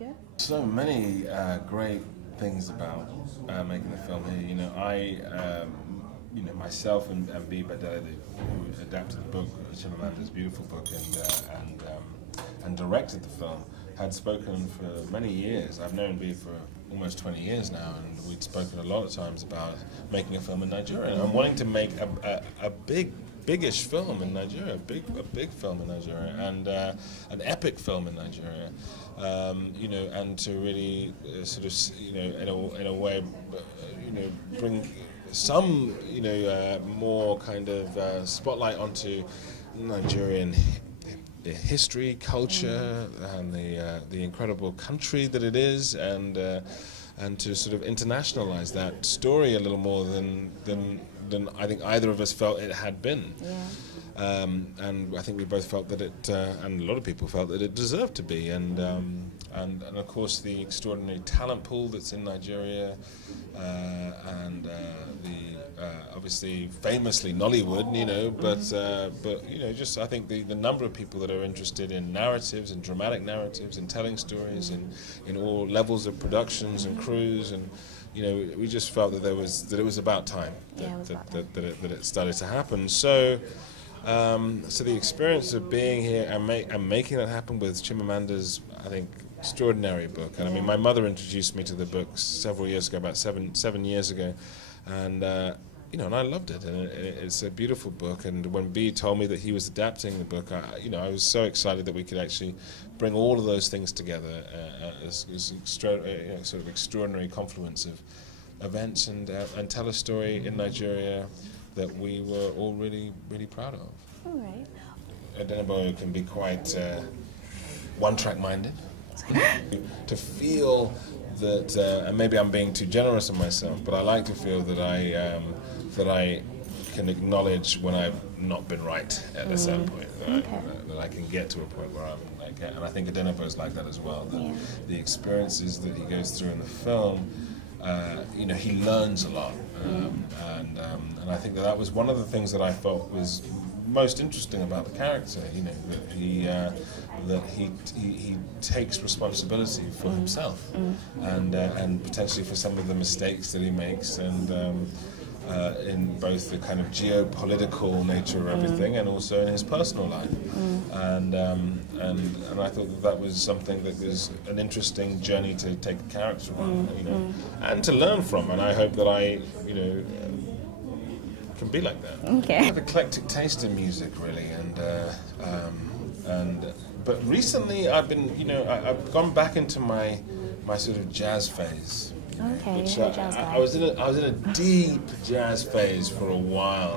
ago? So many great things about making the film here. Myself and B. Badele, who adapted the book, Chimamanda's beautiful book, and directed the film, had spoken for many years. I've known B for almost 20 years now, and we'd spoken a lot of times about making a film in Nigeria and wanting to make a biggish film in Nigeria, a big film in Nigeria, and an epic film in Nigeria, and to really in a way, bring some, more kind of spotlight onto Nigerian history, culture, and the incredible country that it is, and to sort of internationalize that story a little more than I think either of us felt it had been. Yeah. And I think we both felt that it, and a lot of people felt that it deserved to be. And of course the extraordinary talent pool that's in Nigeria, obviously famously Nollywood, but just I think the number of people that are interested in narratives and dramatic narratives and telling stories in all levels of productions and crews, and we just felt that it was about time that it started to happen. So the experience of being here and making that happen with Chimamanda's, I think, extraordinary book. And I mean, my mother introduced me to the book several years ago, about seven years ago, and and I loved it. And it's a beautiful book. And when B told me that he was adapting the book, I was so excited that we could actually bring all of those things together as sort of extraordinary confluence of events and tell a story in Nigeria that we were all really, really proud of. All right. Adenabo can be quite one-track minded. To feel that, and maybe I'm being too generous of myself, but I like to feel that I can acknowledge when I've not been right at a certain point. That I can get to a point where I'm like, and I think Adenabo is like that as well. That the experiences that he goes through in the film, he learns a lot, and I think that was one of the things that I felt was most interesting about the character. That he takes responsibility for himself, and potentially for some of the mistakes that he makes, and in both the kind of geopolitical nature of everything, and also in his personal life. And I thought that was something that was an interesting journey to take a character on, and to learn from. And I hope that I, can be like that. Okay. I have eclectic taste in music, really, but recently I've been, I've gone back into my sort of jazz phase. Okay, Which you're a jazz guy. I was in a deep jazz phase for a while.